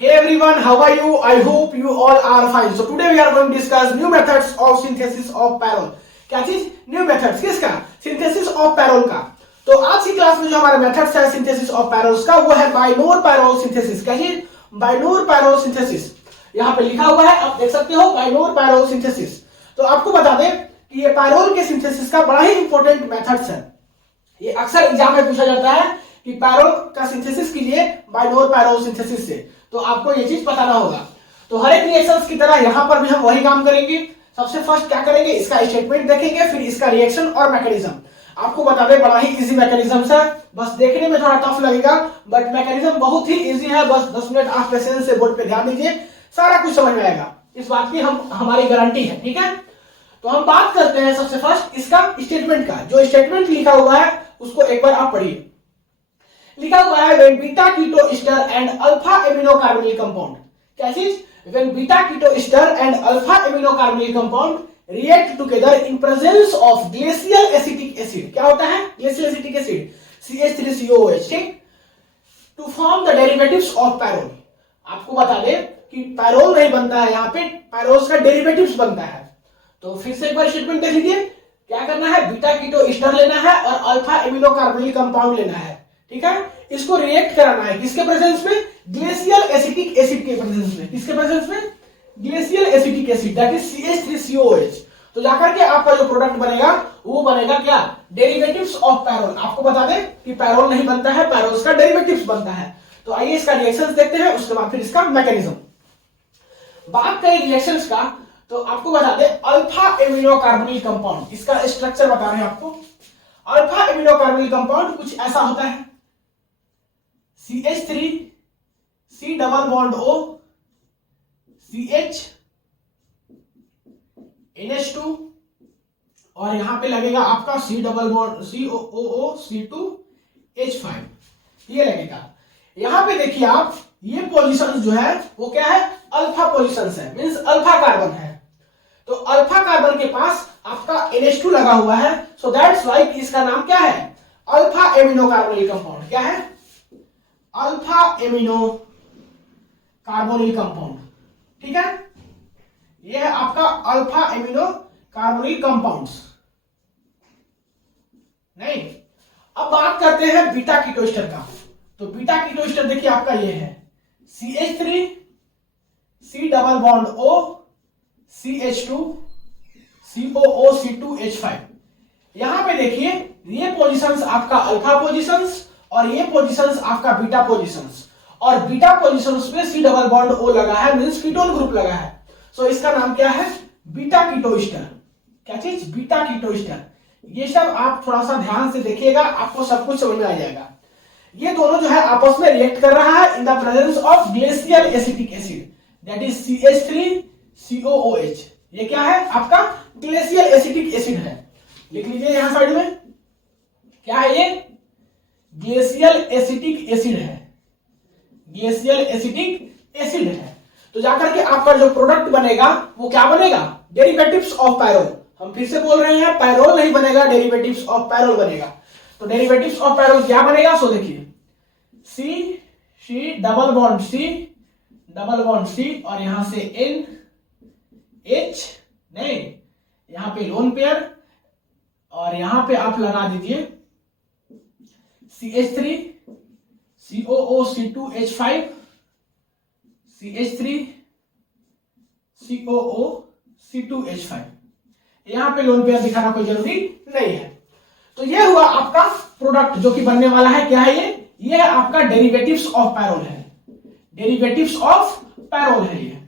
Hey everyone, how are you? I hope you all are fine. So today we are going to discuss new methods of synthesis of parole. क्या चीज? New methods किसका? Synthesis of payroll का। तो आज की class में जो हमारा मेथड्स है सिंथेसिस ऑफ पैरोल्स का वो है बाइनोर पैरोल सिंथेसिस। क्या चीज? बाइनोर पैरोल सिंथेसिस। यहाँ पे लिखा हुआ है, आप देख सकते हो, बाइनोर पैरोल सिंथेसिस। तो आपको बता दें कि ये पैरोल के सिंथेसिस का बड़ा ही इंपॉर्टेंट मेथड्स है। ये अक्सर एग्जाम में पूछा जाता है कि पैरोल का सिंथेसिस कीजिए बाइनोर पैरोल सिंथेसिस से, तो आपको ये चीज बताना होगा। तो हर एक रिएक्शंस की तरह यहाँ पर भी हम वही काम करेंगे। सबसे फर्स्ट क्या करेंगे, इसका स्टेटमेंट देखेंगे, फिर इसका रिएक्शन और मैकेनिज्म। आपको बता दें बड़ा ही इजी मैकेनिज्म है, बस देखने में थोड़ा टफ लगेगा बट मैकेनिज्म बहुत ही इजी है। बस 10 मिनट आप पेशेंस से बोर्ड पे ध्यान दीजिए, सारा कुछ समझ में आएगा, इस बात की हमारी गारंटी है। ठीक है, तो हम बात करते हैं सबसे फर्स्ट इसका स्टेटमेंट का। जो स्टेटमेंट लिखा हुआ है उसको एक बार आप पढ़िए। लिखा हुआ है when beta keto ester and alpha amino carbonyl compound. क्या चीज? when beta keto ester and alpha amino carbonyl compound react together in presence of glacial acetic acid. क्या होता है? ग्लेशियल एसिटिक एसिड CH3COOH, ठीक, to form the derivatives of pyrrole. आपको बता दें कि पैरोल नहीं बनता है, यहाँ पे पैरोल्स का डेरिवेटिव्स बनता है। तो फिर से एक बार स्टेटमेंट देख लीजिए। क्या करना है? बीटा कीटो एस्टर लेना है और अल्फा एमिनो कार्बोनिल कंपाउंड लेना है। ठीक है, इसको रिएक्ट कराना है किसके प्रेजेंस में? ग्लेशियल एसिटिक एसिड के प्रेजेंस में। किसके प्रेजेंस में? Glacial acetic acid, that is CH3COOH। तो जाकर के आपका जो प्रोडक्ट बनेगा वो बनेगा क्या? Derivatives of pyrrole. आपको बता दें कि पैरोल नहीं बनता है, पैरोल्स का डेरिवेटिव्स बनता है। तो आइए इसका रिएक्शंस देखते हैं, उसके बाद फिर इसका मैकेनिज्म। बात करें रिएक्शंस का, तो आपको बता दें अल्फा एमिनो कार्बोनिल कंपाउंड, इसका स्ट्रक्चर बता रहे हैं आपको। अल्फा एमिनो कार्बोनिल कंपाउंड कुछ ऐसा होता है, CH3 C double bond O CH NH2 और यहां पे लगेगा आपका C double bond COO C2H5, ये लगेगा। यहां पे देखिए आप, ये पोजीशन जो है वो क्या है? अल्फा पोजीशन है, मींस अल्फा कार्बन है। तो अल्फा कार्बन के पास आपका NH2 लगा हुआ है, सो दैट्स वाई इसका नाम क्या है? Alpha amino carbonyl compound. क्या है? Alpha amino carbonyl compound. ठीक है, यह है आपका अल्फा एमिनो कार्बोनिल कंपाउंड्स। नहीं, अब बात करते हैं बीटा कीटो एस्टर का। तो बीटा कीटो एस्टर देखिए आपका ये है CH3 C double bond O CH2 COO C2H5। यहां पे देखिए ये पोजीशंस आपका अल्फा पोजीशंस और ये पोजीशंस आपका बीटा पोजीशंस, और बीटा पोजीशंस पे C डबल बॉन्ड O लगा है, मींस कीटोन ग्रुप लगा है। सो इसका नाम क्या है? Beta keto ester. क्या चीज? Beta keto ester. ये सब आप थोड़ा सा ध्यान से देखिएगा, आपको सब कुछ समझ में आ जाएगा। ये दोनों जो है आपस में रिएक्ट कर रहा है in the presence of glacial acetic acid, that is CH3COOH। ये क्या है? आपका ग्लेशियल एसिटिक एसिड है। लिख लीजिए यहां साइड में, क्या है ये? ग्लेशियल एसिटिक एसिड है, ग्लेशियल एसिटिक एसिड है। तो जाकर के आपका जो प्रोडक्ट बनेगा वो क्या बनेगा? Derivatives of pyrrole. हम फिर से बोल रहे हैं, पैरोल नहीं बनेगा, डेरिवेटिव्स ऑफ पैरोल बनेगा। तो डेरिवेटिव्स ऑफ पैरोल क्या बनेगा? सो देखिए C डबल बॉन्ड C और यहां से NH, नहीं, यहां पे लोन पेयर और यहां पे आप लगा दीजिए CH3 COO C2H5 CH3 COO C2H5। यहां पे लोन पेयर दिखाना कोई जरूरी नहीं है। तो ये हुआ आपका प्रोडक्ट जो कि बनने वाला है। क्या है ये? ये है आपका डेरिवेटिव्स ऑफ पैरोल है, डेरिवेटिव्स ऑफ पैरोल है ये।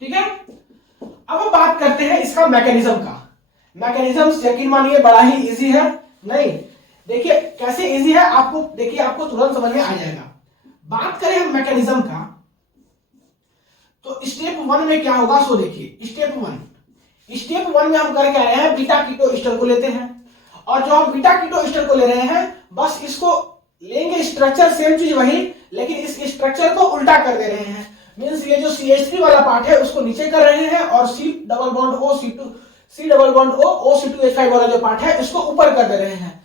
ठीक है, अब हम बात करते हैं इसका मैकेनिज्म का। मैकेनिज्म यकीन मानिए बड़ा ही इजी है। नहीं, देखिए कैसे इजी है, आपको देखिए आपको तुरंत समझ में आ जाएगा। बात करें हम मैकेनिज्म का, तो स्टेप 1 में क्या होगा? सो देखिए स्टेप 1 में हम करके आए हैं, बीटा कीटो एस्टर को लेते हैं, और जो हम बीटा कीटो एस्टर को ले रहे हैं बस इसको लेंगे, स्ट्रक्चर सेम चीज वही, लेकिन इस स्ट्रक्चर को उल्टा कर दे रहे हैं। मींस ये जो CH3 वाला पार्ट है उसको नीचे कर रहे हैं और C double bond O C2H5 वाला जो पार्ट है उसको ऊपर कर दे रहे हैं।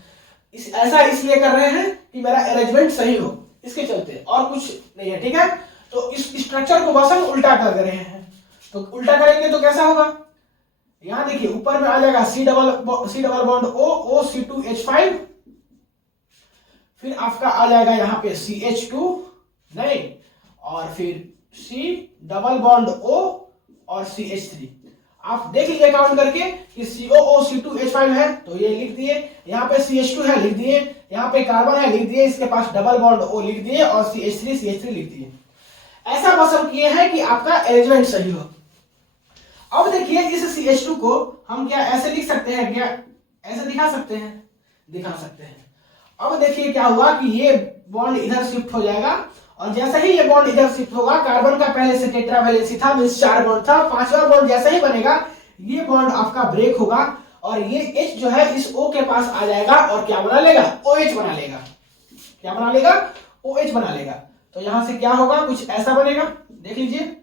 ऐसा इसलिए कर रहे हैं कि मेरा अरेंजमेंट सही हो, इसके चलते, और कुछ नहीं है। ठीक है, तो इस स्ट्रक्चर को बस हम उल्टा कर दे रहे हैं। तो उल्टा करेंगे तो कैसा होगा, यहां देखिए ऊपर में आ जाएगा C double bond O C2H5, फिर आपका आ जाएगा यहाँ पे CH2 नहीं, और फिर C डबल बॉन्ड O और CH3। आप देख लीजिए काउंट करके कि COO C2H5 है तो ये लिख दिए, यहाँ पे CH2 है लिख दिए, यहाँ पे कार्बन है लिख दिए, इसके पास डबल बॉन्ड O लिख दिए और CH3 लिख दिए। ऐसा बस हम किए हैं कि आपका अरेंजमेंट सही हो। अब देखिए इस CH2 को हम क्या ऐसे लिख सकते हैं, क्या ऐसे दिखा सकते हैं, दिखा सकते हैं। अब देखिए क्या हुआ कि ये बॉन्ड इधर शिफ्ट हो जाएगा, और जैसे ही ये बॉन्ड इधर शिफ्ट होगा, कार्बन का पहले से टेट्रा वैलेंसी था, मींस 4 बॉन्ड था, 5वां बॉन्ड जैसे ही बनेगा ये बॉन्ड आपका ब्रेक होगा और ये H जो है इस O के पास आ जाएगा और क्या बना लेगा, OH बना लेगा। क्या बना लेगा, OH बना लेगा। तो यहां से क्या होगा, कुछ ऐसा बनेगा, देख लीजिए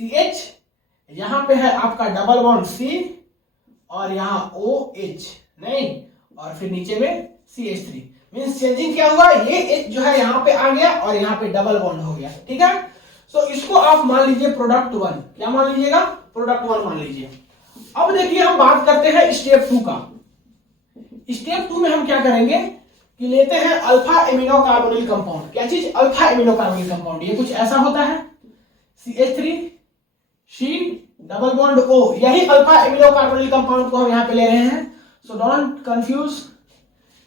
CH, यहां पे है आपका डबल बॉन्ड C और यहां OH नहीं, और फिर नीचे में CH3। मींस चेंजिंग क्या हुआ, ये H जो है यहाँ पे आ गया और यहाँ पे डबल बॉन्ड हो गया। ठीक है, सो इसको आप मान लीजिए प्रोडक्ट 1। क्या मान लीजिएगा, प्रोडक्ट 1 मान लीजिए। अब देखिए हम बात करते हैं स्टेप 2 का। स्टेप 2 में हम क्या करेंगे कि लेते हैं अल्फा एमिनो कार्बोनिल कंपाउंड। क्या चीज, अल्फा एमिनो कार्बोनिल कंपाउंड। ये कुछ ऐसा होता है CH3 C double bond O, यही अल्फा एमिनो कार्बोनिल कंपाउंड को हम यहाँ पे ले रहे हैं। सो डोंट कंफ्यूज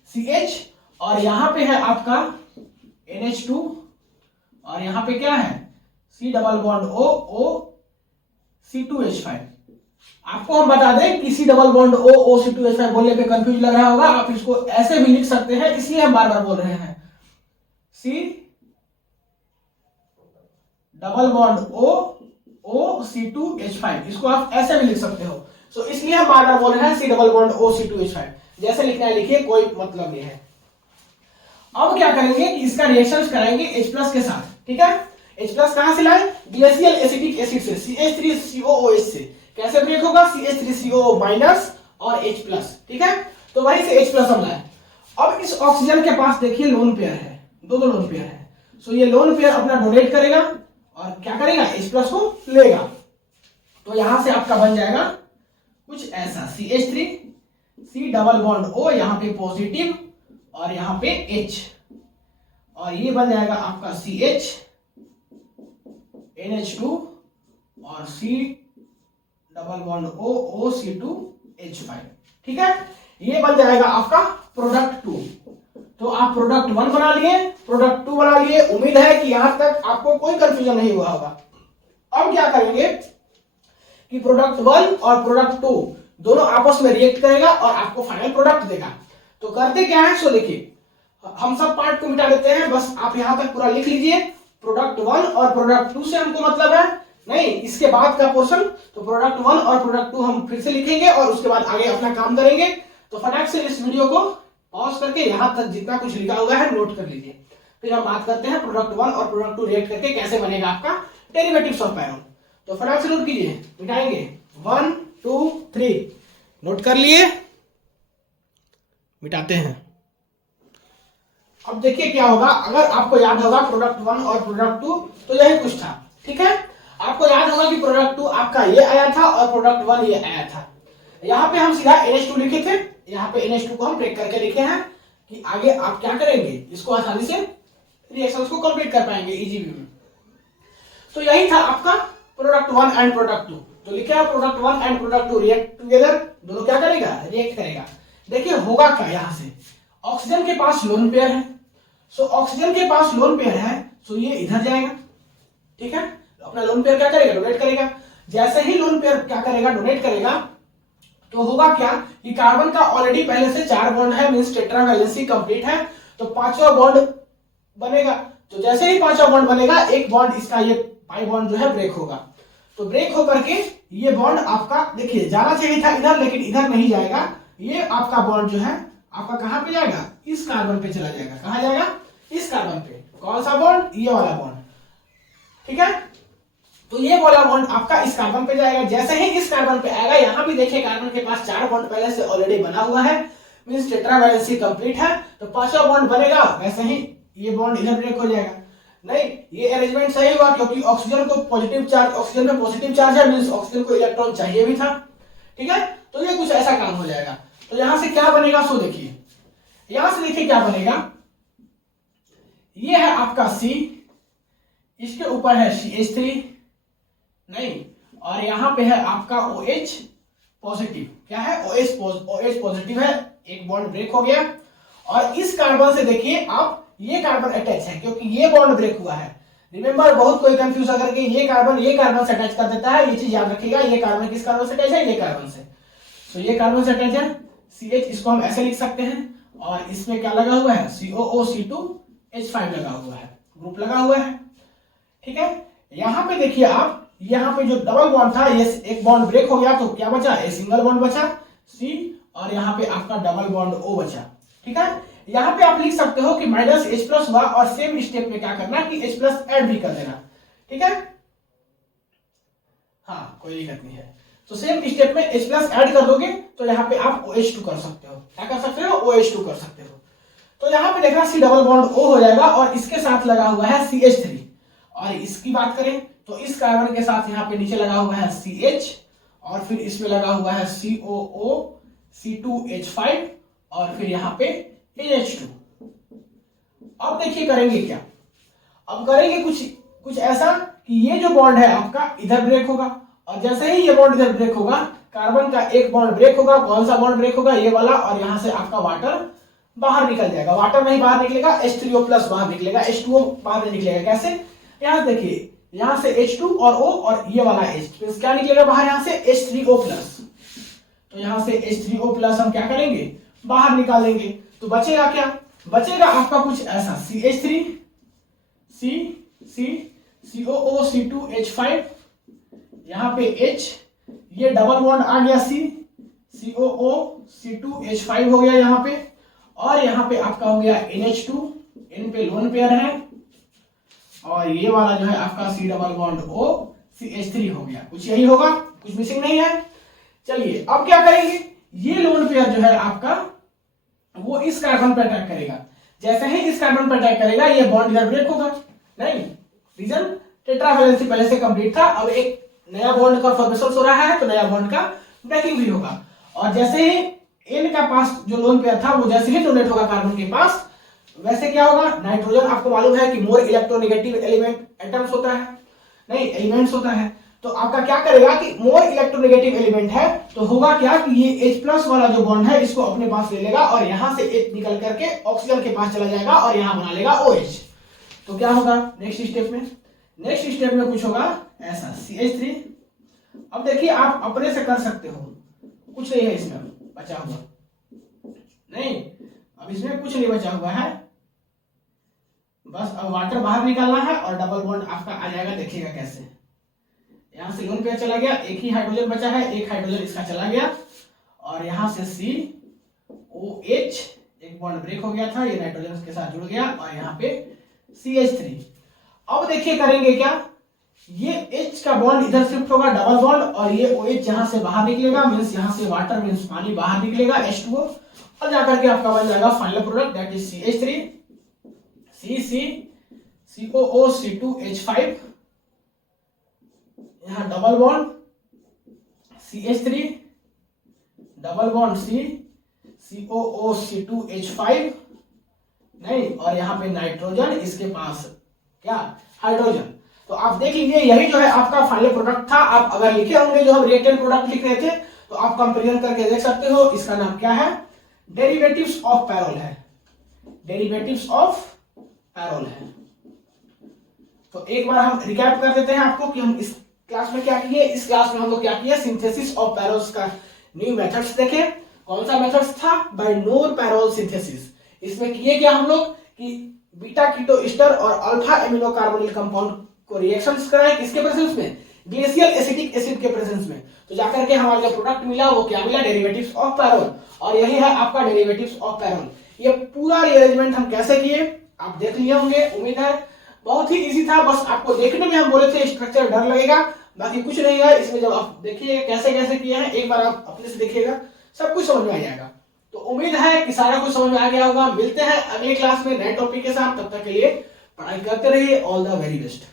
CH, और यहां पे है आपका NH2 और यहां पे क्या है C double bond O C2H5। आपको हम बता दें कि C double bond O C2H5 बोलने पे कंफ्यूज लग रहा होगा, आप इसको ऐसे भी लिख सकते हैं, इसलिए हम बार बार बोल रहे हैं C double bond O C2H5, इसको आप ऐसे भी लिख सकते हो। सो इसलिए हम बार बार बोल रहे हैं C double bond O C2H5, जैसे लिखना है लिखिए, कोई मतलब नहीं है। अब क्या करेंगे कि इसका रिएक्शन कराएंगे H+ के साथ। ठीक है, H+ कहां से लाए, ग्लेशियल एसिटिक एसिड से, CH3COOH से। कैसे ब्रेक होगा, CH3COO माइनस और H+। ठीक है, तो वहीं से H+ हम लाए। अब इस ऑक्सीजन के पास देखिए लोन पेयर है, दो लोन पेयर है। सो ये लोन पेयर अपना डोनेट करेगा और क्या करेगा, H+ को लेगा। तो यहां से आपका बन जाएगा कुछ ऐसा CH3 C double bond O, यहाँ पे पॉजिटिव और यहाँ पे H, और ये बन जाएगा आपका CH NH2 और C double bond O C2H5। ठीक है, ये बन जाएगा आपका प्रोडक्ट 2। तो आप प्रोडक्ट 1 बना लिए, प्रोडक्ट 2 बना लिए। उम्मीद है कि यहां तक आपको कोई कंफ्यूजन नहीं हुआ होगा। अब क्या करेंगे कि प्रोडक्ट 1 और प्रोडक्ट 2 दोनों आपस में रिएक्ट करेगा और आपको फाइनल प्रोडक्ट देगा। तो करते क्या है, सो देखिए हम सब पार्ट को मिटा देते हैं, बस आप यहां तक पूरा लिख लीजिए। प्रोडक्ट 1 और प्रोडक्ट 2 से हमको मतलब है नहीं, इसके बाद का पोर्शन। तो प्रोडक्ट 1 और प्रोडक्ट 2 हम फिर से लिखेंगे और उसके बाद आगे अपना काम करेंगे। तो फटाक से इस वीडियो को पॉज करके यहां तक जितना कुछ लिखा हुआ है नोट कर लीजिए, फिर हम बात करते हैं प्रोडक्ट 1 और प्रोडक्ट 2 रिएक्ट करके कैसे बनेगा आपका डेरिवेटिव्स ऑफ पैरेलल। तो फटाक से नोट कीजिए, मिटाएंगे 1 2 3। नोट कर लिए, मिटाते हैं। अब देखिए क्या होगा, अगर आपको याद होगा प्रोडक्ट 1 और प्रोडक्ट 2 तो यही कुछ था। ठीक है, आपको याद होगा कि प्रोडक्ट 2 आपका ये आया था और प्रोडक्ट 1 ये आया था। यहाँ पे हम सीधा NH2 लिखे थे, यहाँ पे NH2 को हम ब्रेक करके लिखे हैं कि आगे आप क्या करेंगे, इसको आसानी से रिएक्शंस को कंप्लीट कर पाएंगे इजी वे में। तो यही था आपका प्रोडक्ट 1 एंड प्रोडक्ट 2। तो लिखे हैं product 1 and product 2 react together, दोनों क्या करेगा, रिएक्ट करेगा। देखिए होगा क्या, यहां से ऑक्सीजन के पास लोन पेयर है। सो ऑक्सीजन के पास लोन पेयर है, सो ये इधर जाएगा। ठीक है, अपना लोन पेयर क्या करेगा, डोनेट करेगा। जैसे ही लोन पेयर क्या करेगा, डोनेट करेगा, तो होगा क्या कि कार्बन का ऑलरेडी पहले से 4 बॉन्ड है, मींस टेट्रा वैलेंसी कंप्लीट है। तो 5वां बॉन्ड बनेगा। तो जैसे ही 5वां बॉन्ड बनेगा, एक बॉन्ड इसका ये पाई बॉन्ड जो है ब्रेक होगा। तो ब्रेक होकर के ये बॉन्ड आपका देखिए जाना चाहिए था इधर, लेकिन इधर नहीं जाएगा। ये आपका बॉन्ड जो है आपका कहां पे जाएगा, इस कार्बन पे चला जाएगा। कहां जाएगा, इस कार्बन पे। कौन सा बॉन्ड, ये वाला बॉन्ड। ठीक है, तो ये वाला बॉन्ड आपका इस कार्बन पे जाएगा। जैसे ही इस कार्बन पे आएगा, यहां भी देखिए कार्बन के पास 4 बॉन्ड पहले से ऑलरेडी बना हुआ है, मींस टेट्रा वैलेंसी कंप्लीट है। तो 5वां बॉन्ड बनेगा, वैसे ही ये बॉन्ड इधर ब्रेक हो जाएगा। नहीं, ये अरेंजमेंट सही हुआ क्योंकि ऑक्सीजन को पॉजिटिव चार्ज, ऑक्सीजन में पॉजिटिव चार्ज है, मींस ऑक्सीजन को इलेक्ट्रॉन चाहिए भी था। ठीक है, तो ये कुछ ऐसा काम हो जाएगा। तो यहां से क्या बनेगा, सो देखिए यहां से देखिए क्या बनेगा, ये है आपका C, इसके ऊपर है CH3 नहीं, और यहां पे है आपका OH पॉजिटिव। क्या है, OH पॉजिटिव है, एक बॉन्ड ब्रेक हो गया। और इस कार्बन से देखिए आप, ये कार्बन अटैच है क्योंकि ये बॉन्ड ब्रेक हुआ है। रिमेंबर, बहुत कोई कंफ्यूज अगर कि ये कार्बन से अटैच कर देता है, ये चीज याद रखिएगा, ये कार्बन किस कार्बन से अटैच है, ये कार्बन से। तो ये कार्बन से अटैच है CH, इसको हम ऐसे लिख सकते हैं। और इसमें क्या लगा हुआ है, COO-C2H5 लगा हुआ है, ग्रुप लगा हुआ है। ठीक है, यहां पे देखिए आप, यहाँ पे जो डबल बॉन्ड था, ये एक बॉन्ड ब्रेक हो गया, तो क्या बचा, ए सिंगल बॉन्ड बचा C, और यहाँ पे आपका डबल बॉन्ड O बचा। ठीक है, यहाँ पे आप लिख सकते हो कि -H+ हुआ, और सेम स्टेप में क्या करना कि H+ ऐड भी कर देना। ठीक है, हाँ कोई दिक्कत नहीं है। तो सेम स्टेप में H+ ऐड कर दोगे तो यहाँ पे आप OH2 कर सकते हो। क्या कर सकते हो, OH2 कर सकते हो। तो यहाँ पे देखना C डबल बॉन्ड O हो जाएगा, और इसके साथ लगा हुआ है CH3। और इसकी बात करें तो इस कार्बन के साथ यहाँ पे नीचे लगा हुआ है CH, और फिर इसमें लगा हुआ है COO-C2H5, और फिर यहाँ पे NH2। अब देखिए करेंगे क्या, अब करेंगे कुछ ऐसा कि ये जो बॉन्ड है आपका इधर ब्रेक होगा, और जैसे ही ये बॉन्ड इधर ब्रेक होगा, कार्बन का एक बॉन्ड ब्रेक होगा। कौन सा बॉन्ड ब्रेक होगा, ये वाला, और यहां से आपका वाटर बाहर निकल जाएगा। वाटर नहीं बाहर निकलेगा, H3O+ बाहर निकलेगा, H2O बाहर नहीं निकलेगा। कैसे, यहां देखिए, यहां से H2 और O, और ये वाला H, तो क्या निकलेगा बाहर, यहां से H3O+। तो यहां से H3O+ हम क्या करेंगे, बाहर निकालेंगे। तो बचेगा क्या, बचेगा आपका कुछ ऐसा, CH3, COO-C2H5, यहाँ पे H, ये डबल बॉन्ड आ गया C, COO-C2H5 हो गया यहाँ पे, और यहाँ पे आपका हो गया NH2, N पे लोन पेयर है, और ये वाला जो है आपका C double bond O, CH3 हो गया। कुछ यही होगा, कुछ मिसिंग नहीं है। चलिए अब क्या करेंगे, ये लोन पेयर जो है आपका, वो इस कार्बन पर अटैक करेगा। जैसे ही इस कार्बन पर अटैक करेगा, ये बॉन्ड इधर ब्रेक होगा। नहीं, रीजन टेट्रावैलेंसी पहले से कंप्लीट था, अब एक नया बॉन्ड का फॉर्मेशन हो रहा है, तो नया बॉन्ड का ब्रेकिंग भी होगा। और जैसे ही N का पास जो लोन पेयर था, वो जैसे ही डोनेट होगा कार्बन के पास, वैसे क्या होगा, नाइट्रोजन आपको मालूम है कि मोर इलेक्ट्रोनेगेटिव एलिमेंट एटम्स होता है, नहीं एलिमेंट्स होता है। तो आपका क्या करेगा कि मोर इलेक्ट्रोनेगेटिव एलिमेंट है, तो होगा क्या कि ये H+ वाला जो बॉन्ड है, इसको अपने पास ले लेगा, और यहां से H निकल करके ऑक्सीजन के पास चला जाएगा, और यहां बना लेगा OH। तो क्या होगा नेक्स्ट स्टेप में, नेक्स्ट स्टेप में कुछ होगा ऐसा, CH3। अब देखिए आप अपने से कर सकते हो, कुछ नहीं है इसमें बचा हुआ, नहीं अब इसमें कुछ नहीं बचा हुआ है, बस अब वाटर बाहर निकालना है, और डबल बॉन्ड आपका आ जाएगा। देखिएगा कैसे, यहां से लोन पेयर चला गया, एक ही हाइड्रोजन बचा है, एक हाइड्रोजन इसका चला गया, और यहां से COH, एक बॉन्ड ब्रेक हो गया था, ये नाइट्रोजन के साथ जुड़ गया, और यहाँ पे CH3। अब देखिए करेंगे क्या, ये H का बॉन्ड इधर शिफ्ट होगा, डबल बॉन्ड, और ये OH यहां से बाहर निकलेगा, मींस यहां से वाटर मींस पानी बाहर निकलेगा, H2O, और जाकर के आपका बन जाएगा final product, that is CH3, COO-C2H5, यहां double bond CH3, double bond C, COO-C2H5, नहीं, और यहाँ पे नाइट्रोजन, इसके पास क्या, हाइड्रोजन। तो आप देख लीजिए, यही जो है आपका फाइनल प्रोडक्ट था। आप अगर लिखे होंगे जो हम रिएक्टेंट प्रोडक्ट लिख रहे थे, तो आप कंपेरिजन करके देख सकते हो। इसका नाम क्या है, डेरिवेटिव्स ऑफ पैरोल है, डेरिवेटिव्स ऑफ पैरोल है। तो एक बार हम रिकैप कर देते हैं आपको कि हम इस क्लास में क्या किए। इस क्लास में हम लोग क्या किए, सिंथेसिस ऑफ पैरोल्स का न्यू मेथड्स देखे। कौन सा मेथड्स था, बाय नॉन पैरोल सिंथेसिस। इसमें किए क्या हम लोग कि बीटा कीटो ईस्टर और अल्फा एमिनो कार्बोनिल कंपाउंड को रिएक्शंस कराए, किसके प्रेजेंस में, ग्लेशियल एसिटिक एसिड के प्रेजेंस में। तो जाकर के हमारा जो प्रोडक्ट मिला वो क्या मिला, डेरिवेटिव्स ऑफ पैरोल, और यही है आपका डेरिवेटिव्स ऑफ पैरोल। ये पूरा रिअरेंजमेंट हम कैसे किए आप देख लिए होंगे, उम्मीद है बहुत ही इजी था। बस आपको देखने में हम बोले थे स्ट्रक्चर डर लगेगा, बाकी कुछ नहीं है इसमें। जब आप देखिए कैसे कैसे किए हैं, एक बार आप अपने से देखिएगा, सब कुछ समझ में आ जाएगा। तो उम्मीद है कि सारा कुछ समझ में आ गया होगा। मिलते हैं अगली क्लास में नए टॉपिक के साथ, तब तक के लिए पढ़ाई करते रहिए। All the very best.